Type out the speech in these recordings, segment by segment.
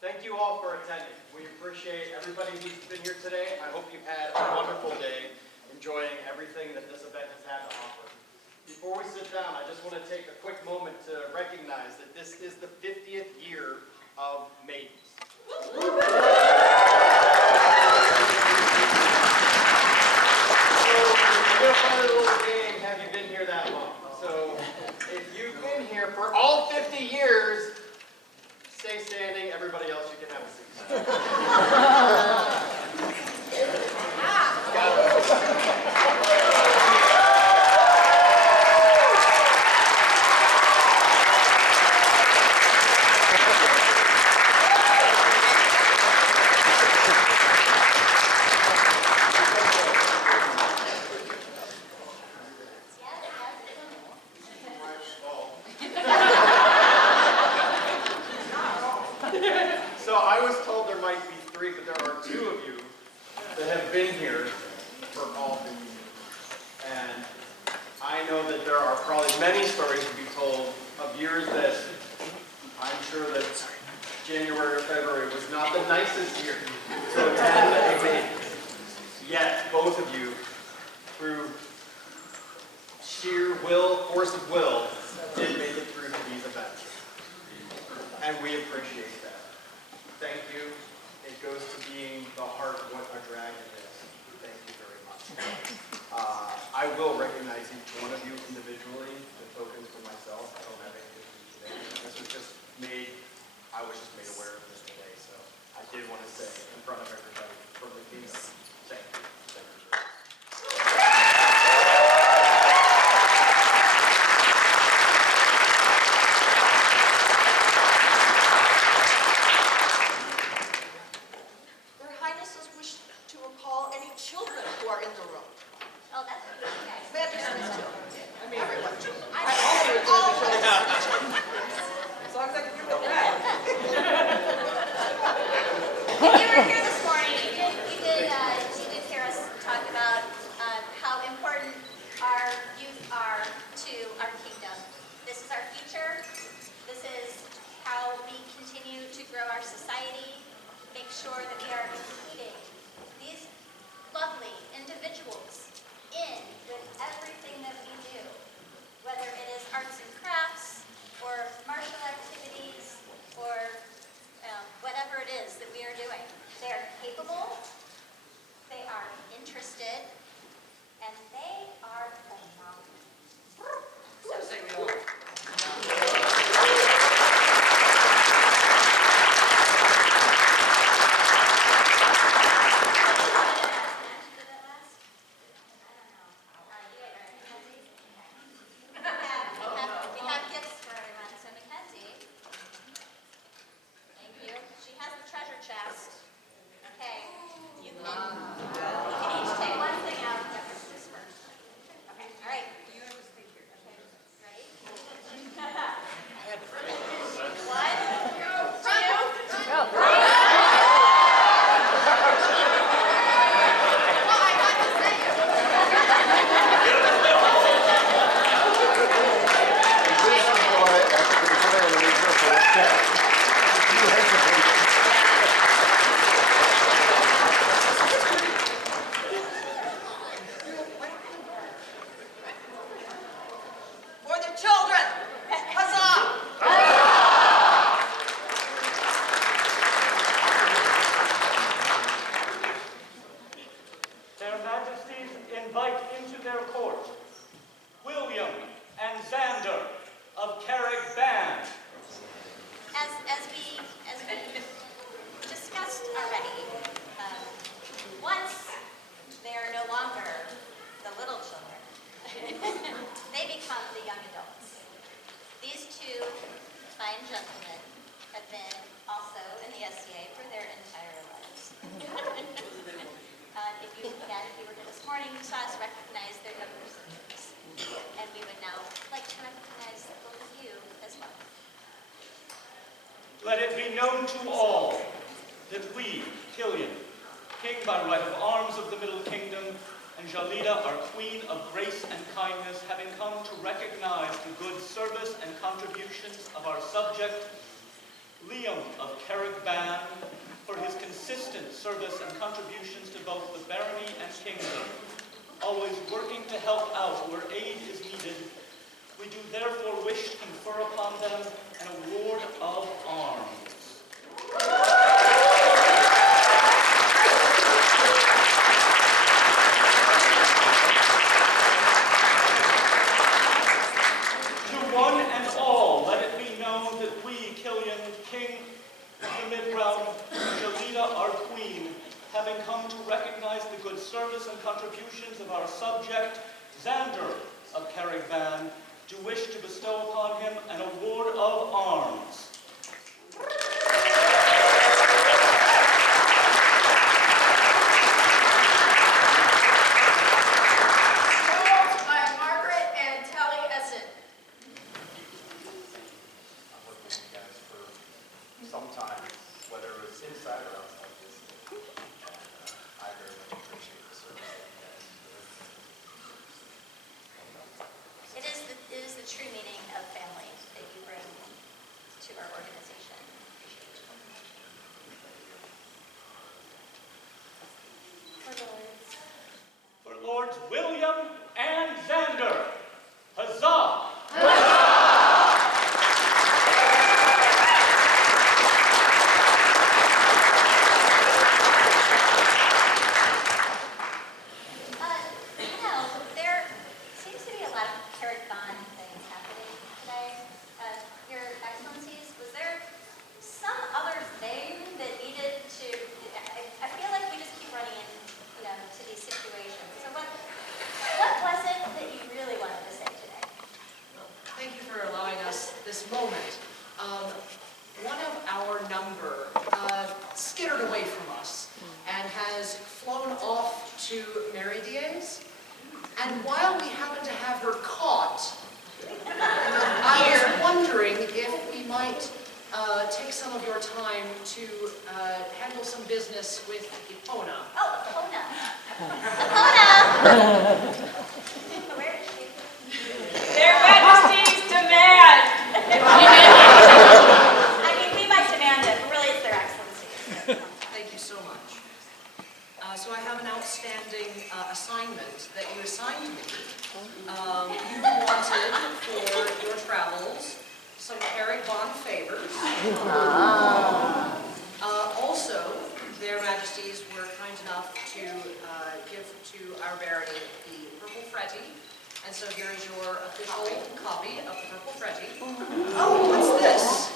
Thank you all for attending. We appreciate everybody who's been here today. I hope you've had a wonderful day enjoying everything that this event has had to offer. Before we sit down, I just want to take a quick moment to recognize that this is the 50th year of Maidens. So, we'll play a little game, have you been here that long? So, if you've been here for all 50 years, stay standing. Everybody else, you can have a seat. So I was told there might be 3, but there are 2 of you that have been here for all 50 years. And I know that there are probably many stories to be told of years that I'm sure that January or February was not the nicest year to attend a meeting. Yet, both of you, through sheer force of will, did make it through to these events. And we appreciate that. Thank you. It goes to being the heart of what a dragon is. Thank you very much. I will recognize each one of you individually, the tokens for myself. I don't have anything for you today. This was just made, I was just made aware of this today, so I did want to say in front of everybody from the kingdom, thank you. Thank you. invite into their court William and Xander of Carraig Band. As we discussed already, once they are no longer the little children, they become the young adults. These two fine gentlemen have been also in the SCA for their entire lives. If you were here this morning, you saw us recognize their younger siblings. And we would now like to recognize both of you as well. Let it be known to all that we, Killian, king by right of arms of the Middle Kingdom, and Jalida, our queen of grace and kindness, having come to recognize the good service and contributions of our subject, Liam of Carraig, for his consistent service and contributions to both the barony and kingdom, always working to help out where aid is needed. We do therefore wish to confer upon them an award of arms. To one and all, let it be known that we, Killian, King of the Mid-Realm, Jalida, our Queen, having come to recognize the good service and contributions of our subject, Xander of Carraig, do wish to bestow upon him an award of arms. With Epona. Oh, Epona. Epona! Where is she? Their Majesties demand! I mean, we might demand it, but really it's their Excellencies. Thank you so much. So I have an outstanding assignment that you assigned me. You wanted for your travels some Carraig favors. Also, their Majesties were kind enough to give to our barony the Purple Fretty, and so here is your official copy of the Purple Fretty. Oh, what's this?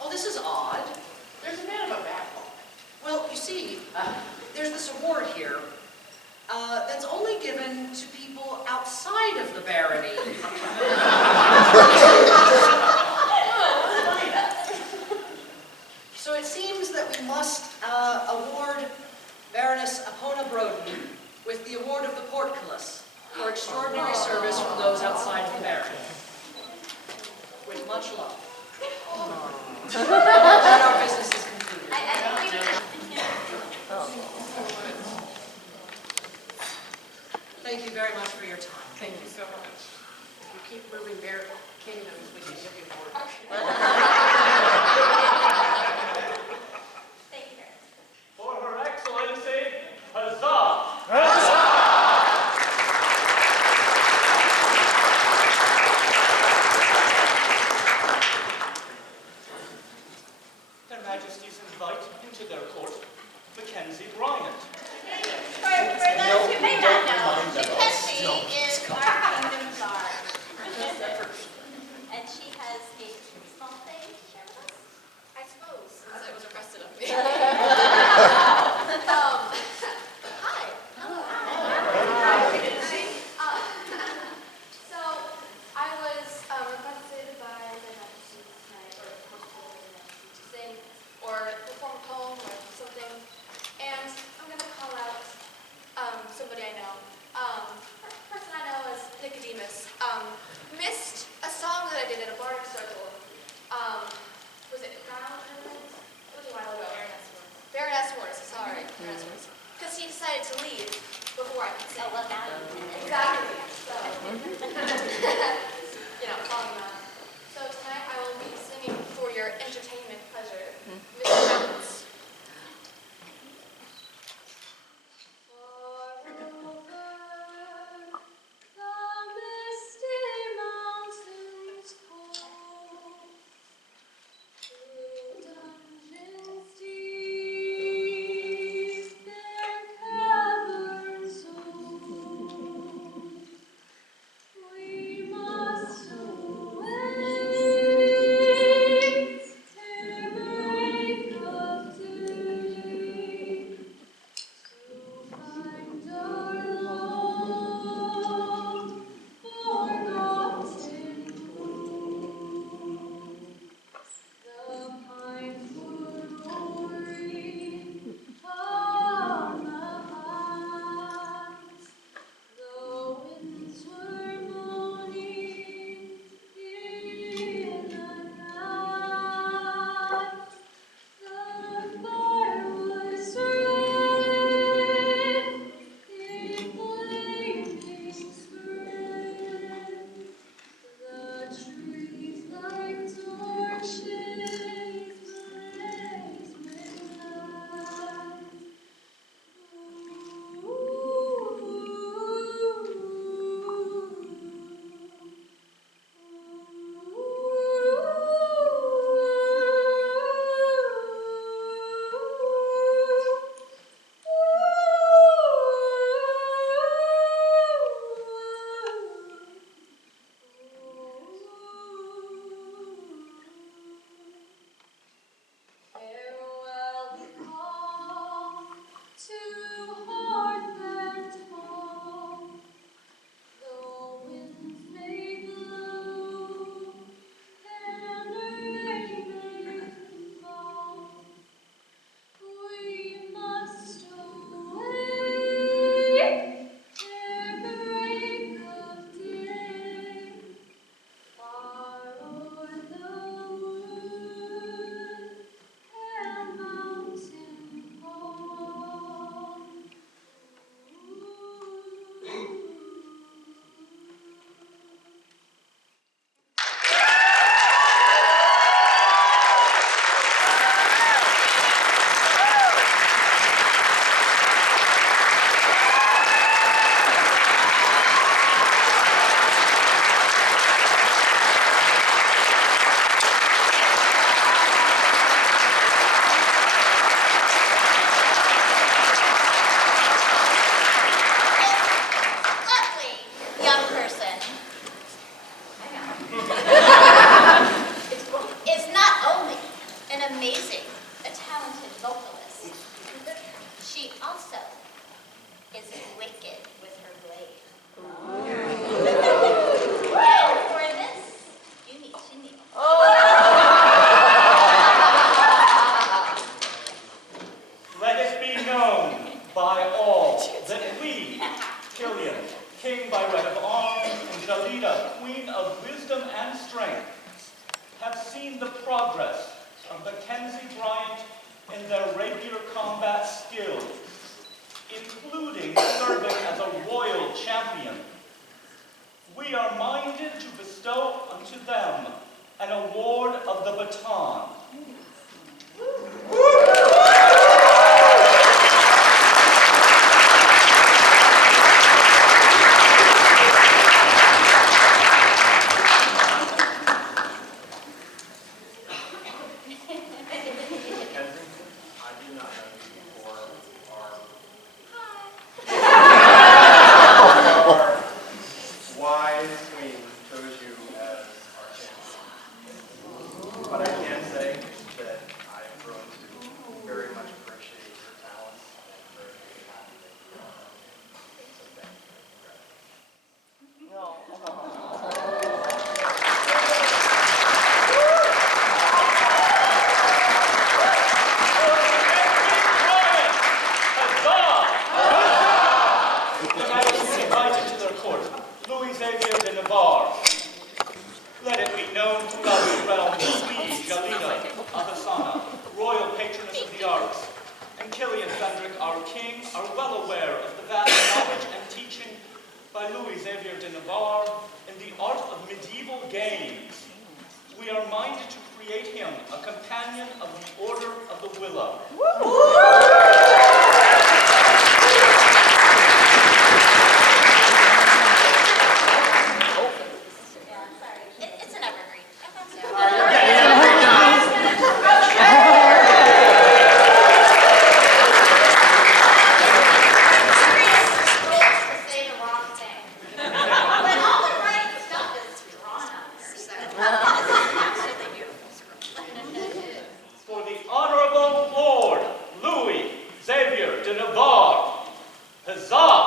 Oh, this is odd. There's a man of a bad one. Well, you see, there's this award here that's only given to people outside of the barony. So it seems that we must award Baroness Epona Brodin with the award of the Portcullis for extraordinary service from those outside of the barony. With much love. And our business is concluded. Thank you very much for your time. Thank you so much. If you keep moving their kingdoms, we can give you more. Thank you. For Her Excellency, huzzah! Their Majesties invite into their court Mackenzie Bryant. For those who may not know, Mackenzie is our kingdom's guard. And she has a small thing to share with us. I suppose, since I was arrested up there. Hi. Hello. So, I was requested by the Majesties tonight, or hosted by the Majesties to sing, or perform a poem, or something. And I'm going to call out somebody I know. Person I know is Nicodemus. Missed a song that I did at a bardic circle. Was it Crown? It was a while ago. Baroness Wars, sorry. Baroness Wars. Because he decided to leave before I could sing. Oh, well, now. Exactly. So, calling him out. So tonight I will be singing for your entertainment pleasure. an amazing, a talented vocalist. She also is wicked with her blade. And for this, you need to kneel. Let it be known by all that we, Killian, King by right of arms, and Jalida, Queen of wisdom and strength, have seen the progress of Mackenzie Bryant in their rapier combat skills, including serving as a royal champion. We are minded to bestow unto them an award of the Baton. Xavier de Navarre. Let it be known throughout the realm that we, Jalida, Athasana, royal patroness of the arts, and Killian Fendrick, our king, are well aware of the vast knowledge and teaching by Louis Xavier de Navarre in the art of medieval games. We are minded to create him a companion of the Order of the Willow. It's an evergreen. To say the wrong thing. When all the right stuff is drawn up here, so it's absolutely beautiful. For the Honorable Lord Louis Xavier de Navarre. Huzzah!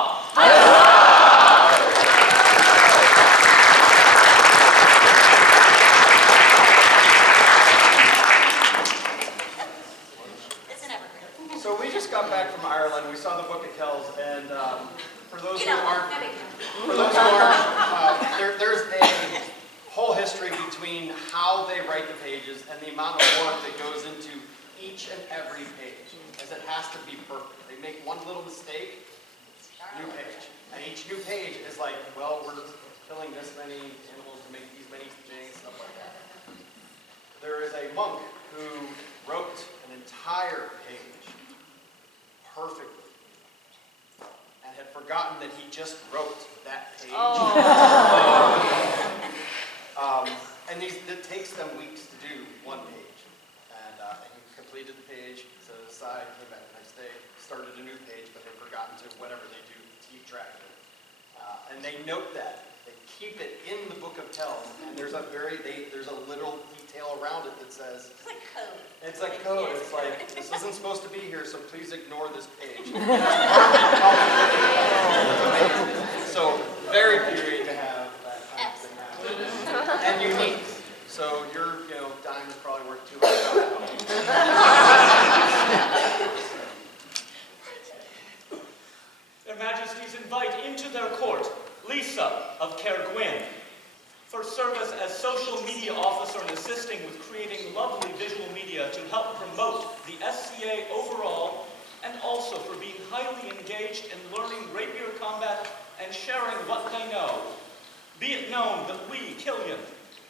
It's an evergreen. So we just got back from Ireland. We saw the Book of Kells, and for those who aren't, there's a whole history between how they write the pages and the amount of work that goes into each and every page, as it has to be perfect. They make one little mistake, new page, and each new page is like, well, we're killing this many animals to make these many things, stuff like that. There is a monk who wrote an entire page perfectly and had forgotten that he just wrote that page. And it takes them weeks to do one page. And he completed the page, set it aside, came back the next day, started a new page, but they'd forgotten to whatever they do to keep track of it. And they note that. They keep it in the Book of Kells, and there's a little detail around it that says, It's like code. it's like code. It's like, this isn't supposed to be here, so please ignore this page. So, very period to have that kind of thing happen. And unique. So, your dime is probably worth $200. Their Majesties invite into their court Lisa of Carraig for service as social media officer and assisting with creating lovely visual media to help promote the SCA overall, and also for being highly engaged in learning rapier combat and sharing what they know. Be it known that we, Killian,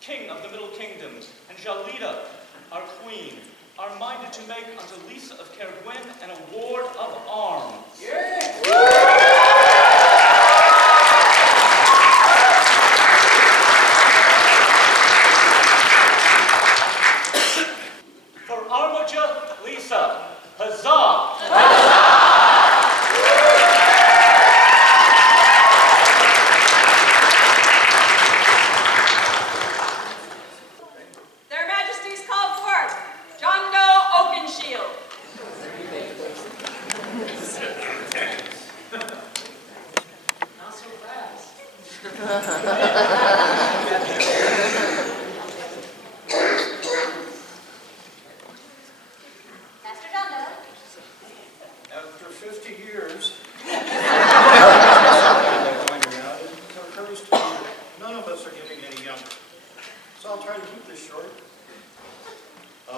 King of the Middle Kingdoms, and Jalida, our Queen, are minded to make unto Lisa of Carraig an award of arms. For Armoja Lisa, huzzah! Their Majesties call forth John Doe.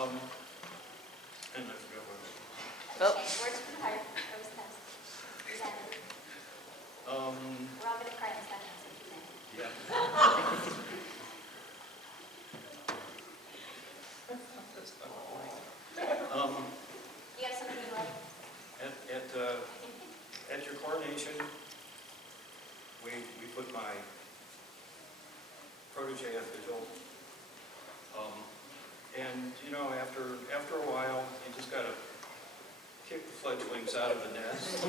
And I forgot what Okay, words from the heart, first test. Xander. We're all gonna cry in a second, so keep it. yeah. You have something you like? At your coronation, we put my protege at Vigil. And you know, after a while, you just gotta kick the fledglings out of the nest.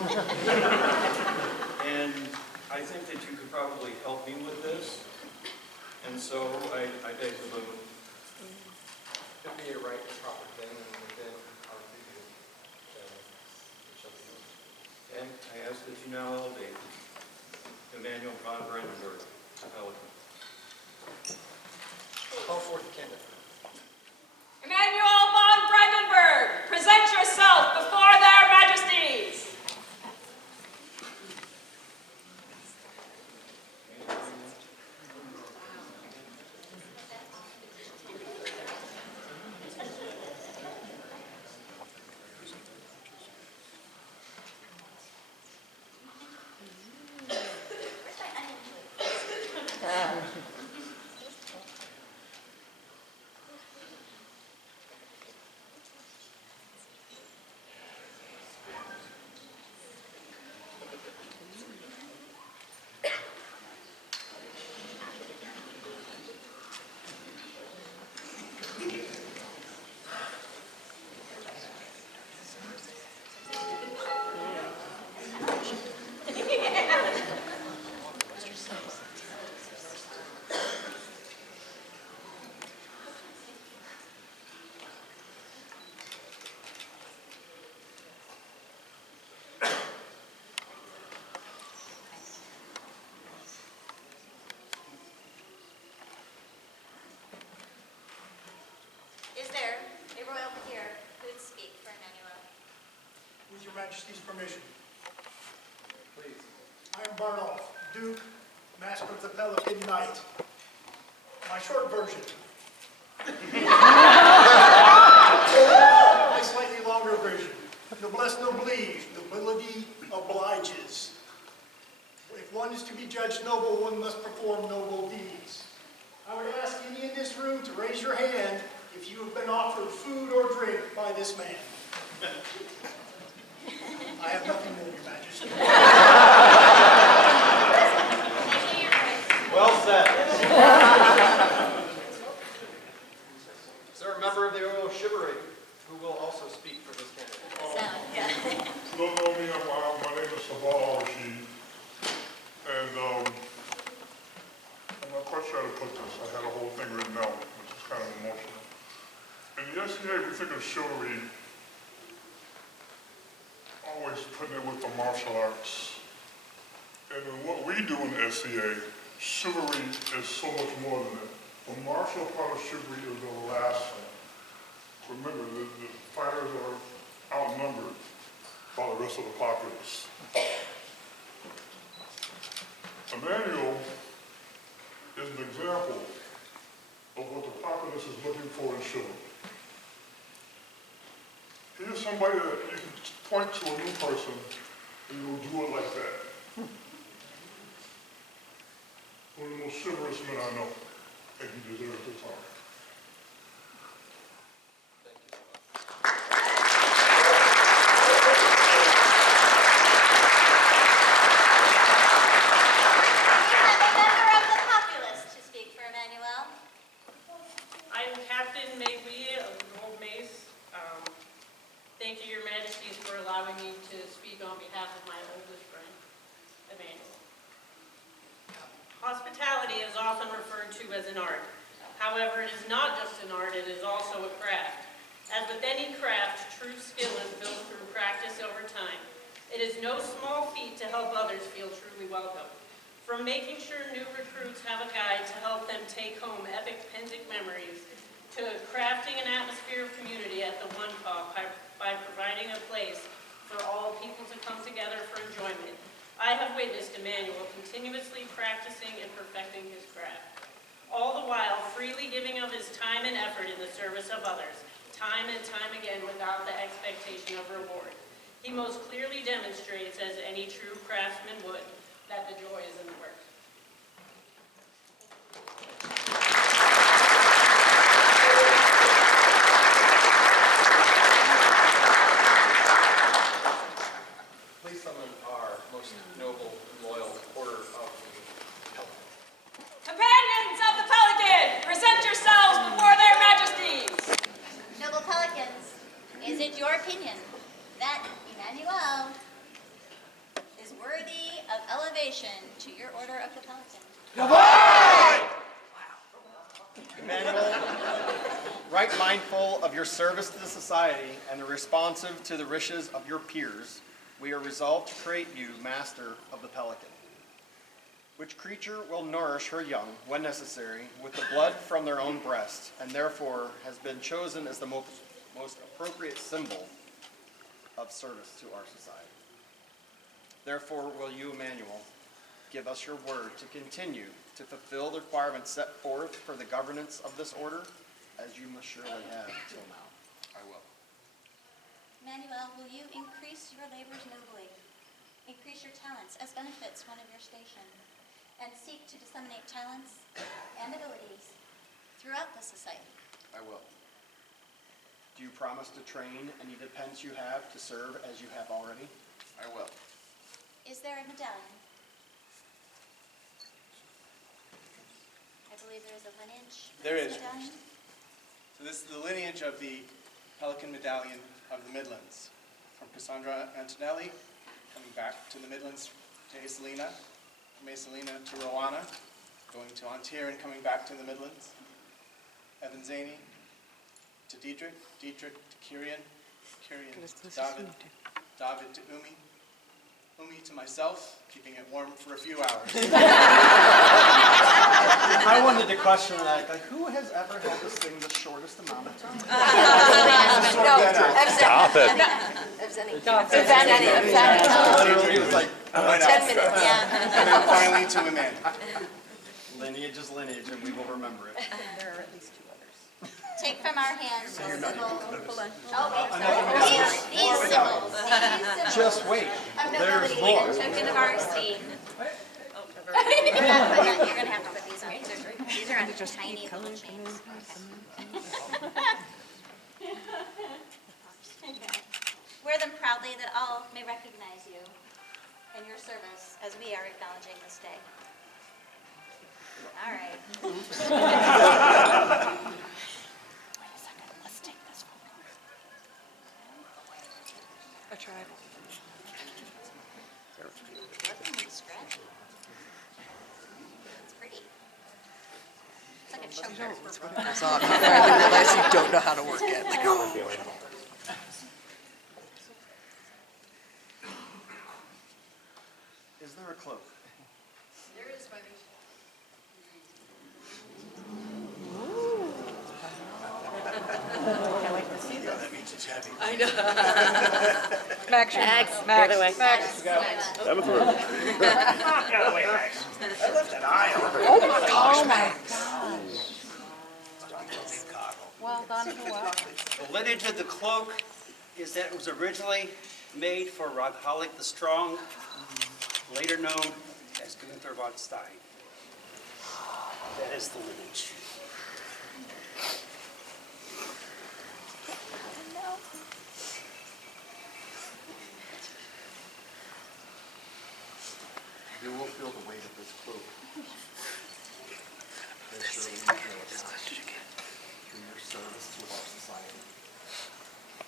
And I think that you could probably help me with this. And so I begged the boon. Give me a right and proper thing, and within our previous, it shall be done. And I ask that you now elevate Immanual von Brandenburg to Pelican. Call forth the candidate. Emmanuel von Brandenburg, present yourself before their majesties. Where's my onion glue? Is there a royal peer who would speak for Emmanuel? With your majesty's permission. Please. I am Bardolph, Duke, Master of the Pelican Knight. My short version. My slightly longer version. Noblesse oblige, nobility obliges. If one is to be judged noble, one must perform noble deeds. I would ask any in this room to raise your hand if you have been offered food or drink by this man. I have nothing more, your majesty. Thank you, your grace. Well said. Is there a member of the royal chivalry who will also speak for this candidate? Sound, yeah. Don't know me, my name is Navarre, and I'm not quite sure how to put this. I had a whole thing written out, which is kind of emotional. In the SCA, we think of chivalry always putting it with the martial arts. And in what we do in the SCA, chivalry is so much more than that. The martial part of chivalry is the last thing. Remember, the fighters are outnumbered by the rest of the populace. Emmanuel is an example of what the populace is looking for in chivalry. He is somebody that you can point to a new person and you'll do it like that. One of the most chivalrous men I know, and he deserves his honor. Hospitality is often referred to as an art. However, it is not just an art, it is also a craft. As with any craft, true skill is built through practice over time. It is no small feat to help others feel truly welcome. From making sure new recruits have a guide to help them take home epic Penzic memories, to crafting an atmosphere of community at the One Cop by providing a place for all people to come together for enjoyment, I have witnessed Emmanuel continuously practicing and perfecting his craft, all the while freely giving of his time and effort in the service of others. time and time again without the expectation of reward. He most clearly demonstrates, as any true craftsman would, that the joy is in the work. Please summon our most noble and loyal order of the Pelican. Companions of the Pelican, present yourselves before their majesties. Noble Pelicans, is it your opinion that Immanual is worthy of elevation to your order of the Pelican? Emmanuel, right mindful of your service to the society and responsive to the wishes of your peers, we are resolved to create you master of the Pelican, which creature will nourish her young, when necessary, with the blood from their own breast, and therefore has been chosen as the most appropriate symbol of service to our society. Therefore, will you, Emmanuel, give us your word to continue to fulfill the requirements set forth for the governance of this order, as you must surely have till now? I will. Emmanuel, will you increase your labors nobly, increase your talents as benefits one of your station, and seek to disseminate talents and abilities throughout the society? I will. Do you promise to train any dependents you have to serve as you have already? I will. Is there a medallion? I believe there is a lineage for There this is. medallion. So this is the lineage of the Pelican Medallion of the Midlands, from Cassandra Antonelli, coming back to the Midlands to Acelina, from Acelina to Rowana, going to Antir and coming back to the Midlands, Evan Zaney to Diedrich, Diedrich to Kyrian, Kyrian to David, David to Umi, Umi to myself, keeping it warm for a few hours. I wanted to question that, like, who has ever held this thing the shortest amount of time? Stop it. Literally, it was like 10 minutes. And then finally to Amanda. lineage is lineage, and we will remember it. There are at least 2 others. Take from our hands the symbol. Hold on. Oh, wait, sorry. These symbols. Just wait. Of There's nobility more. and token of our esteem. You're gonna have to put these on. These are on tiny little chains. Okay. Wear them proudly that all may recognize you in your service as we are acknowledging this day. All right. Wait a second, let's take this photo. I tried. Scratch. It's pretty. It's like a choker. I realize you don't know how to work it. Like, oh. Is there a cloak? There is, my liege. That means it's heavy. I know. Max, Max, Max. Step it through. Get away, Max. I left an eye on. Oh my gosh. Well done for what? The lineage of the cloak is that it was originally made for Roghalik the Strong, later known as Gunther von Stein. That is the lineage. You will feel the weight of this cloak. As surely you feel it now, through your service to our society.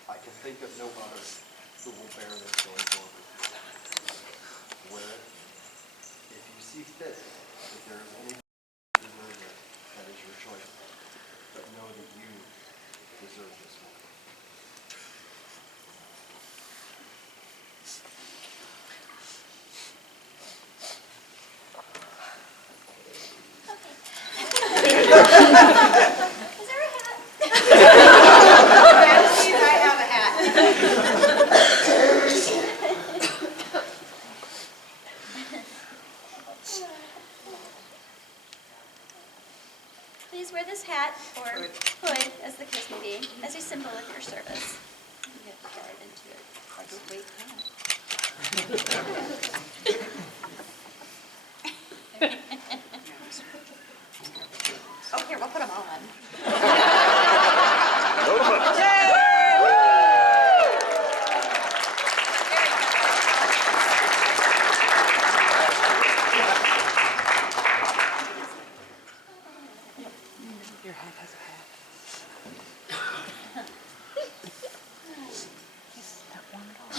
I can think of no other who will bear this going forward. Wear it. If you see fit, if there is any deserve it, that is your choice. But know that you deserve this one. Is there a hat? I have a hat. Please wear this hat, or hood, as the case may be, as you symbolic your service. You have to dive into it. Like a weight Oh, here, we'll put them all on. Your head has a hat. He's not warm at all.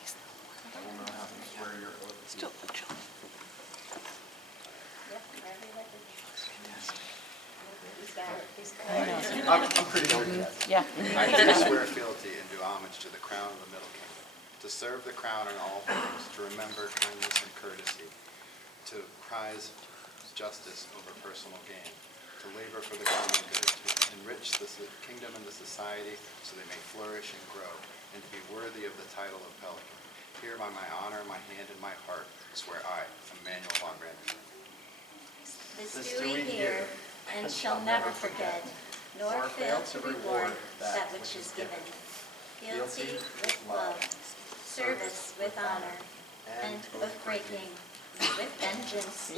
He's not warm at all. Still chill. I'm pretty sure he does. Yeah. I do swear fealty and do homage to the crown of the Middle Kingdom, to serve the crown in all things, to remember kindness and courtesy, to prize justice over personal gain, to labor for the common good, to enrich the kingdom and the society so they may flourish and grow, and to be worthy of the title of Pelican. Here by my honor, my hand, and my heart, swear I, Immanual von Brandenburg. This do we hear, and shall never forget, nor fail to reward that which is given. Fealty with love, service with honor, and oath breaking with vengeance.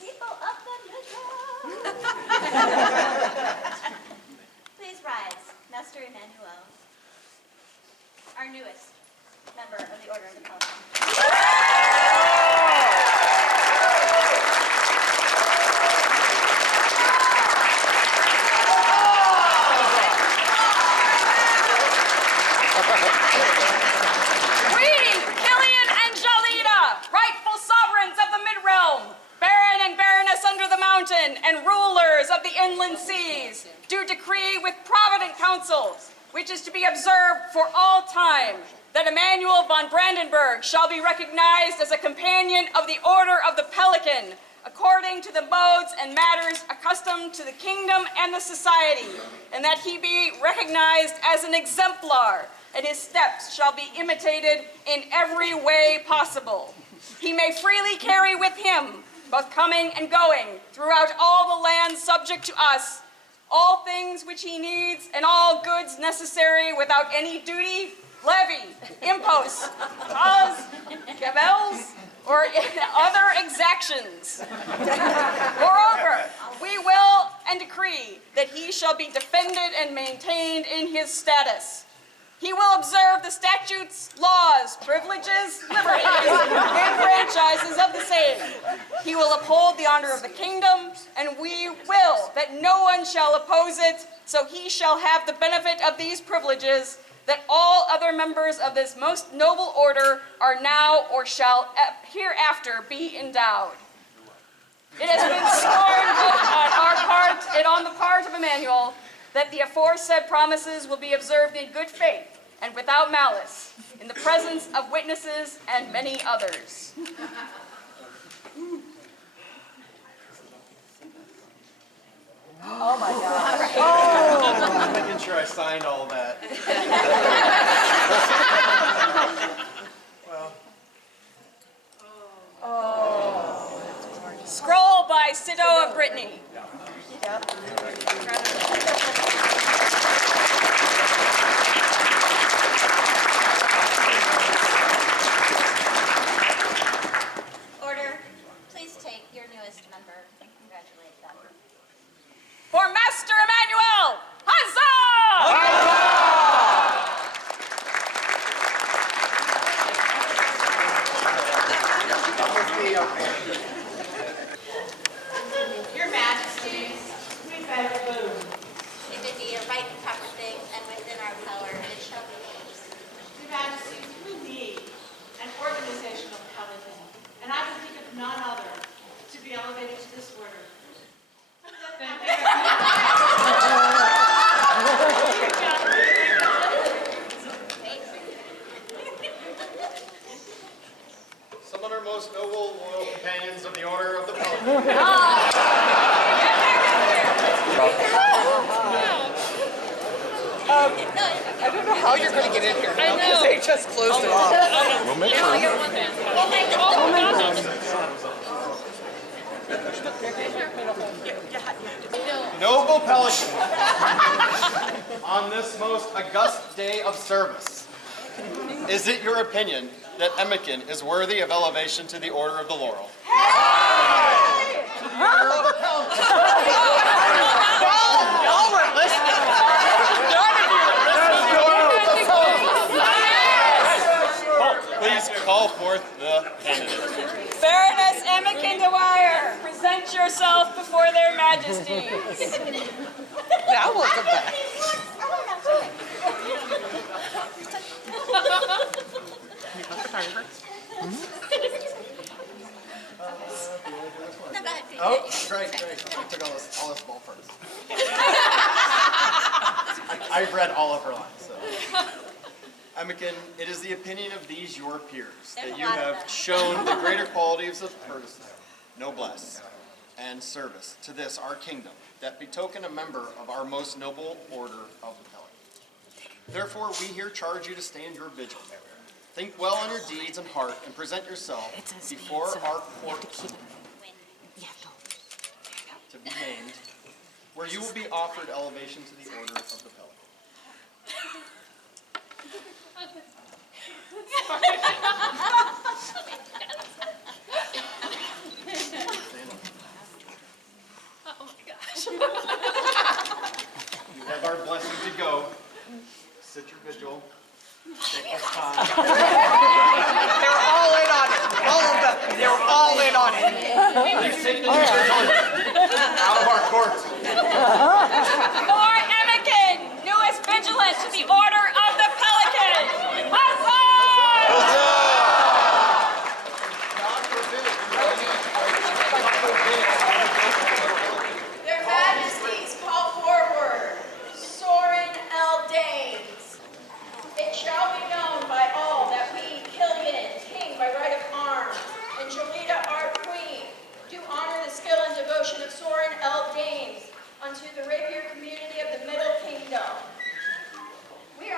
People up the middle. Please rise, Master Emmanuel, our newest member of the Order of the Pelican. We, Killian and Jalita, rightful sovereigns of the Mid-Realm, Baron and Baroness under the mountain, and rulers of the inland seas, do decree with provident counsel, which is to be observed for all time, that Emmanuel von Brandenburg shall be recognized as a companion of the Order of the Pelican, according to the modes and matters accustomed to the kingdom and the society, and that he be recognized as an exemplar, and his steps shall be imitated in every way possible. He may freely carry with him, both coming and going, throughout all the lands subject to us, all things which he needs and all goods necessary without any duty, levy, imposts, tolls, gabels, or other exactions. Moreover, we will and decree that he shall be defended and maintained in his status. He will observe the statutes, laws, privileges, liberties, and franchises of the same. He will uphold the honor of the kingdom, and we will that no one shall oppose it, so he shall have the benefit of these privileges that all other members of this most noble order are now or shall hereafter be endowed. It has been sworn both on our part and on the part of Emmanuel that the aforesaid promises will be observed in good faith and without malice, in the presence of witnesses and many others. Oh my God. Oh. I'm making sure I signed all that. Well. Oh. Scroll by Saturos of Brittany. Yep. Order, please take your newest member and congratulate them. For Master Emmanuel, huzzah! Your Majesties, we beg a boon. If it be a right and proper thing and within our power, it shall be. Your Majesties, we need an organizational Pelican, and I can think of none other to be elevated to this order. Some of our most noble, loyal companions of the Order of the Pelican. I don't know how you're going to get in here now because they just closed it off. We'll make sure. Oh my God. Noble Pelican, on this most august day of service, is it your opinion that Emmiken is worthy of elevation to the Order of the Laurel? Y'all were listening. None of you were listening. Please call forth the candidate. Baroness Emmiken de Waeyer, present yourself before their majesties. Now welcome back. Oh, great. I took all this ball first. I've read all of her lines, so. Emmiken, it is the opinion of these your peers that you have shown the greater qualities of courtesy, noblesse, and service to this our kingdom that betoken a member of our most noble order of the Pelican. Therefore, we here charge you to stand your vigil. Think well on your deeds and heart and present yourself before our court to be named, where you will be offered elevation to the Order of the Pelican. Oh my gosh. You have our blessing to go. Sit your vigil. Take this time. They were all in on it. All of them. They were all in on it. Please take this vigil out of our court. For Emmiken, newest vigilant to the Order of the Pelican. Huzzah! Their Majesties call forward Søren L. Danes. It shall be known by all that we, Killian, king by right of arms, and Jolita, our queen, do honor the skill and devotion of Søren L. Danes unto the rapier community of the Middle Kingdom. We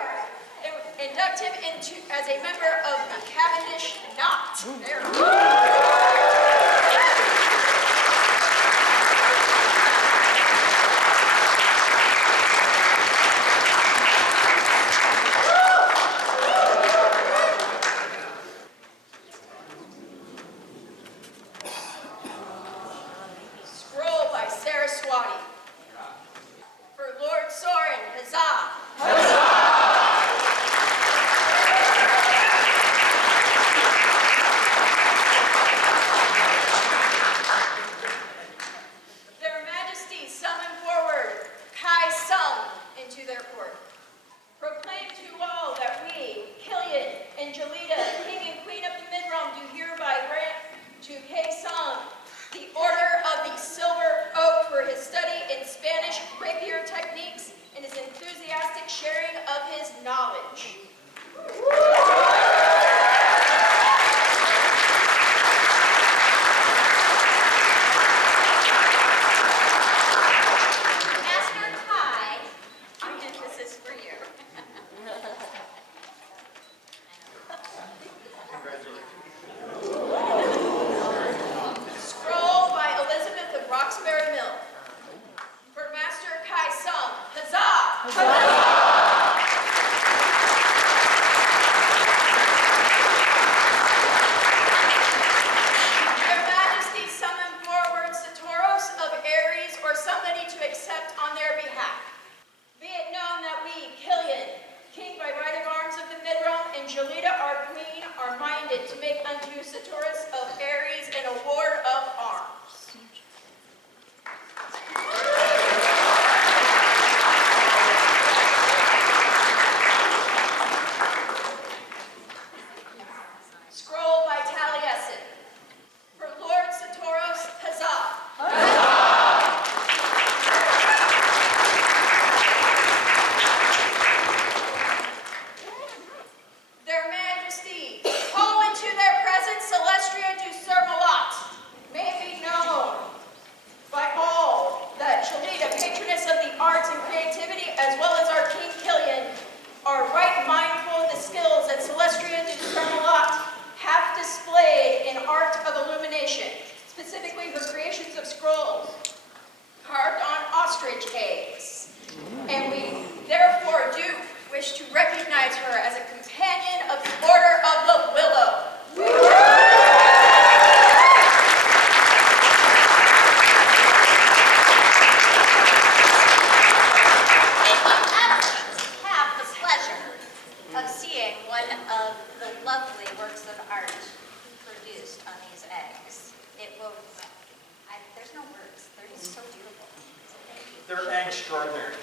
They're extraordinary.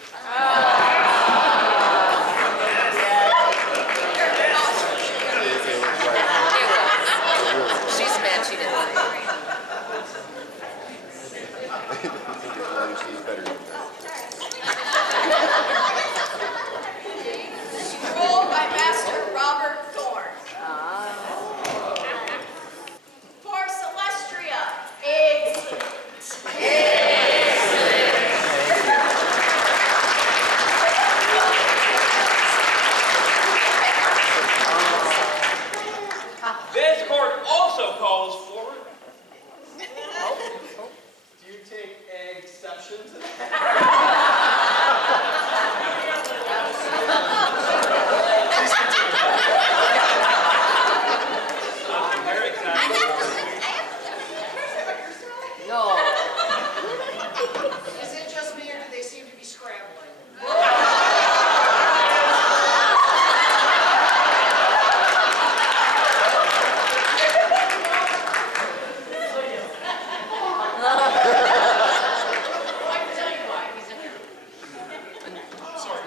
She's mad she didn't. She's better than that. Ruled by Master Robert Thorne. For Celestria, This court also calls forward. Do you take exception to that? No. Is it just me or do they seem to be scrambling? I can tell you why. He's in here. Sorry,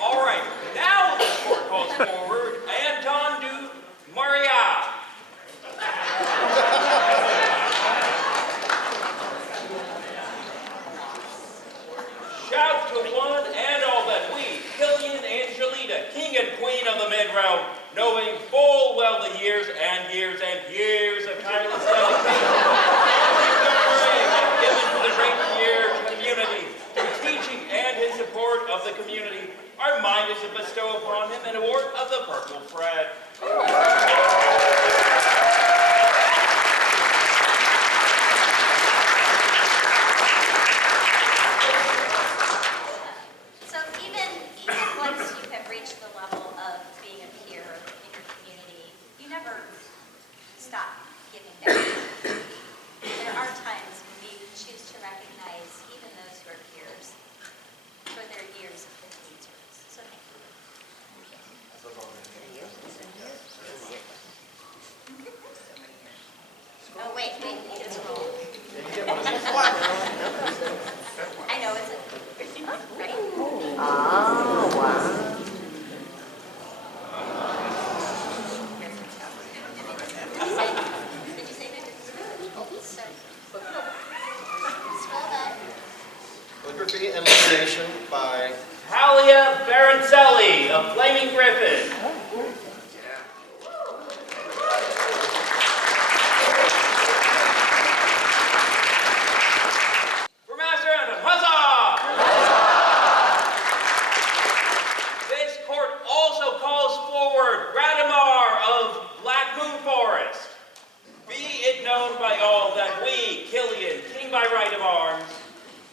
All right, now the court calls forward Anton du Maria. Shout to one and all that we, Killian and Jolita, king and queen of the mid-realm, knowing full well the years and years and years of tireless dedication, given to the great year community, through teaching and his support of the community, our mind is to bestow upon him an award of the Purple Thread. So even once you have reached the level of being a peer in your community, you never stop giving back. There are times when we choose to recognize even those who are peers for their years of good service. So thank you. Oh, wait, it's wrong. I know, it's a, ready? Oh, wow. Did you say that? So, scroll back. Calligraphy and illumination by Halia Baroncelli of Flaming Griffin. For Master Anton, huzzah! This court also calls forward Radamar of Black Moon Forest. Be it known by all that we, Killian, king by right of arms,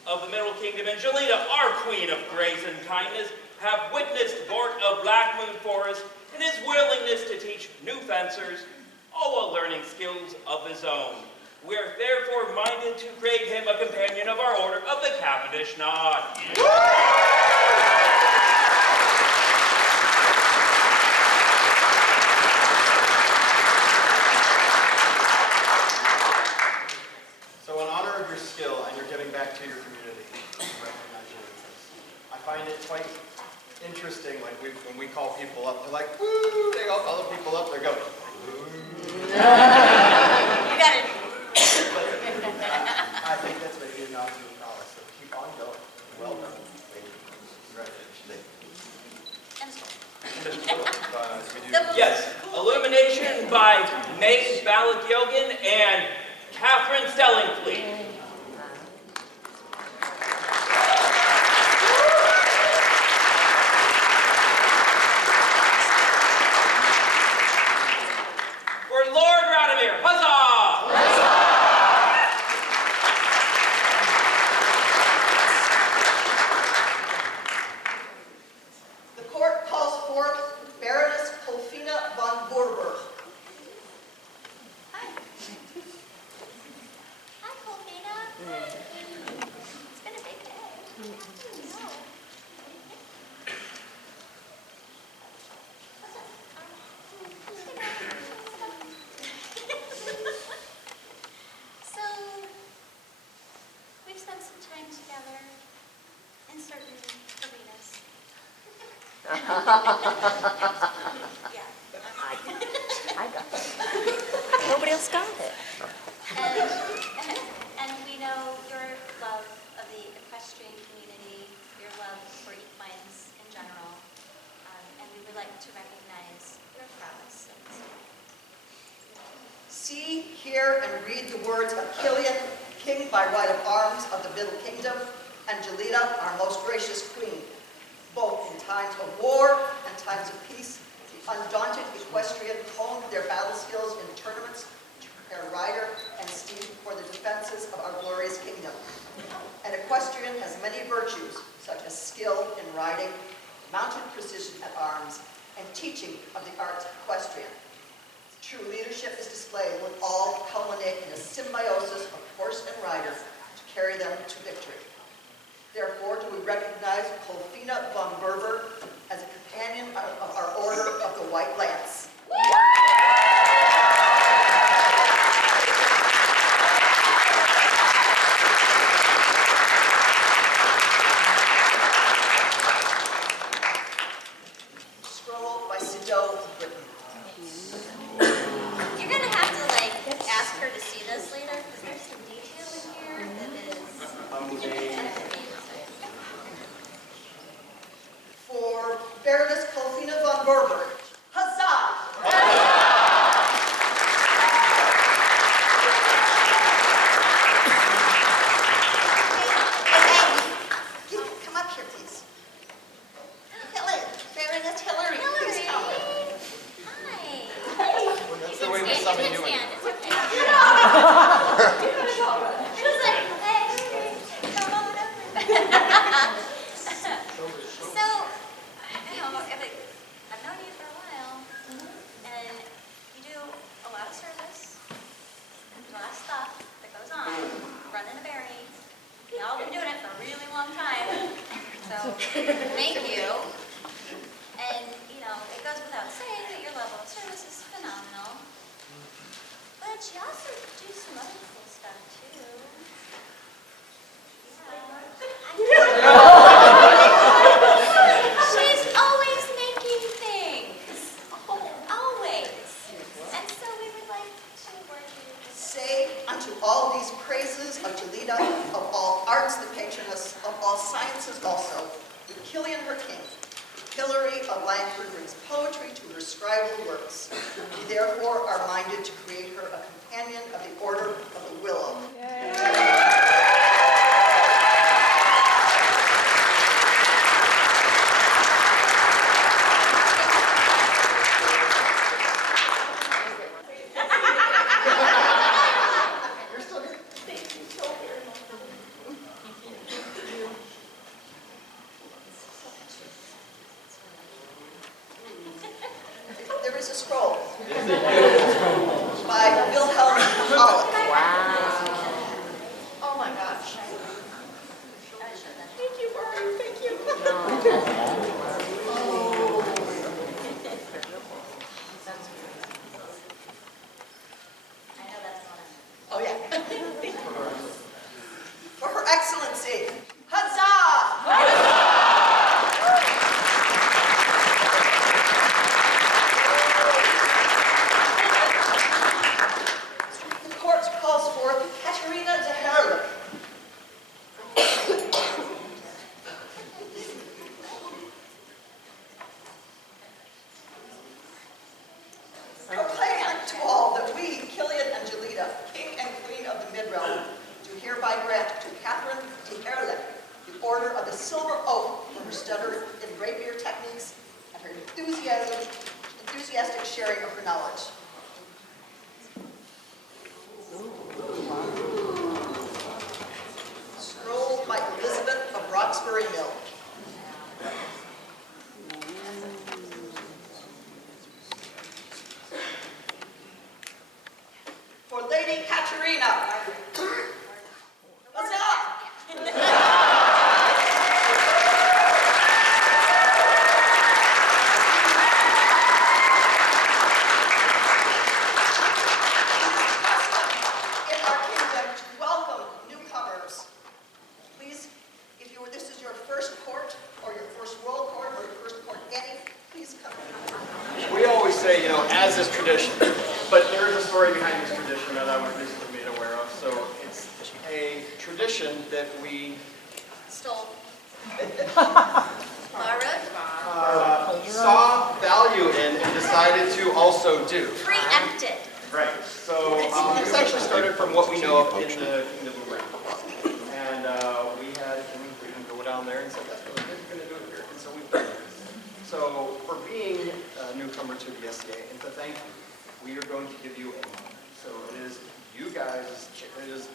of the Middle Kingdom, and Jolita, our queen of grace and kindness, have witnessed Bort of Black Moon Forest in his willingness to teach new fencers, all while learning skills of his own. We are therefore minded to create him a companion of our order of the Cavendish Nod. So in honor of your skill and your giving back to your community, recognize your interests. I find it quite interesting, like when we call people up, they're like, woo, they all call the people up, they're going, woo. You got it. I think that's what you're not doing now, so keep on going. Well done. Thank you. Congratulations. Yes, illumination by Mace Balak-Yogan and Catherine Stellingfleet. For Lord Radimir, huzzah! The court calls forth Baroness Polfina von Borber. Hi. Hi, Polfina. It's been a big day. No. I got it. Nobody else got it. And we know your love of the equestrian community, your love for equines in general, and we would like to recognize your prowess in this way. See, hear, and read the words of Killian, king by right of arms of the Middle Kingdom, and Jelida, our most gracious queen. Both in times of war and times of peace, the undaunted equestrian honed their battle skills in tournaments to prepare rider and steed for the defenses of our glorious kingdom. An equestrian has many virtues, such as skill in riding, mounted precision at arms, and teaching of the art equestrian. True leadership is displayed when all culminate in a symbiosis of horse and rider to carry them to victory. Therefore, do we recognize Kolfina von Berber as a companion of our Order of the White Lance. Scroll by Sido of Britain. You're going to have to ask her to see this later, because there's some detail in here that is... For Baroness Kolfina von Berber, huzzah! Come up here, please. Baroness Hillary, please come. Hi. That's the way we summon you in. It's okay. She was like, hey, come on over. So, I've known you for a while, and you do a lot of service, a lot of stuff that goes on, running a barony. Y'all been doing it for a really long time, so thank you. And, it goes without saying that your level of service is phenomenal, but you also do some other cool stuff, too. She's always making things. Always. And so we would like to award you. Say unto all these praises of Jelida, of all arts the patroness, of all sciences also, with Killian her king. Hillary of Langford brings poetry to her scribal works. We therefore are minded to create her a companion of the Order of the Willow. There is a scroll by Wilhelm Pollock. Oh my gosh. Thank you, Brian. Thank you. Oh yeah. For Her Excellency. Huzzah! The court calls forth Katerina de Herlich. Proclaim to all that we, Killian and Jelida, King and Queen of the Midrealm, do hereby grant to Catherine de Herlich the Order of the Silver Oak for her stutter in rapier techniques and her enthusiastic sharing of her knowledge. Scroll by Elizabeth of Roxbury Mill. For Lady Katerina. Huzzah! In our kingdom to welcome newcomers. Please, if this is your first court, or your first world court, or your first court any, just made aware of. So it's a tradition that we Stole. Borrowed. saw value in and decided to also do. Preempted. Right. So this actually started from what we know of in the Kingdom of Brandenburg. And we can go down there and say, that's really good, you're going to do it here. And so we've done it. So for being a newcomer to the SCA, and to thank you, we are going to give you a mug. So it is you guys, it is